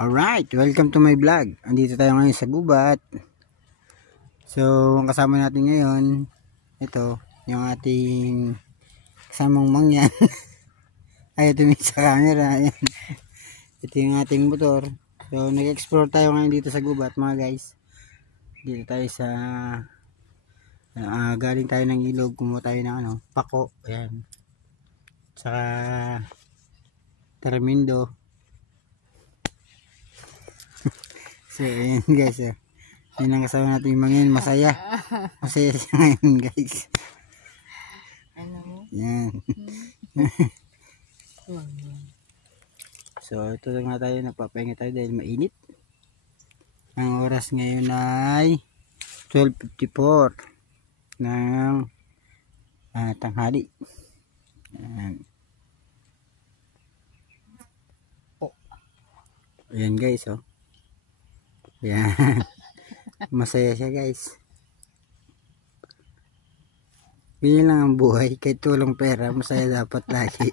Alright, welcome to my vlog. Andito tayo ngayon sa gubat. So, ang kasama natin ngayon, ito, yung ating kasamang mangyan. Ay, ito sa camera. Ayan. Ito yung ating motor. So, nag-explore tayo ngayon dito sa gubat, mga guys. Dito tayo sa galing tayo ng ilog, kumuha tayo ng pako. Ayan. Saka Termindo. So, ayan guys, yun ang kasama natin yung mangyan, masaya siya ngayon guys. Ano mo? Yan. So, ito lang na tayo, napapahinga tayo dahil mainit. Ang oras ngayon ay 12:54 ng tanghali. Ayan. Ayan guys, oh. Yan. Masaya siya guys. Ganyan lang ang buhay. Kahit walang pera, masaya dapat lagi.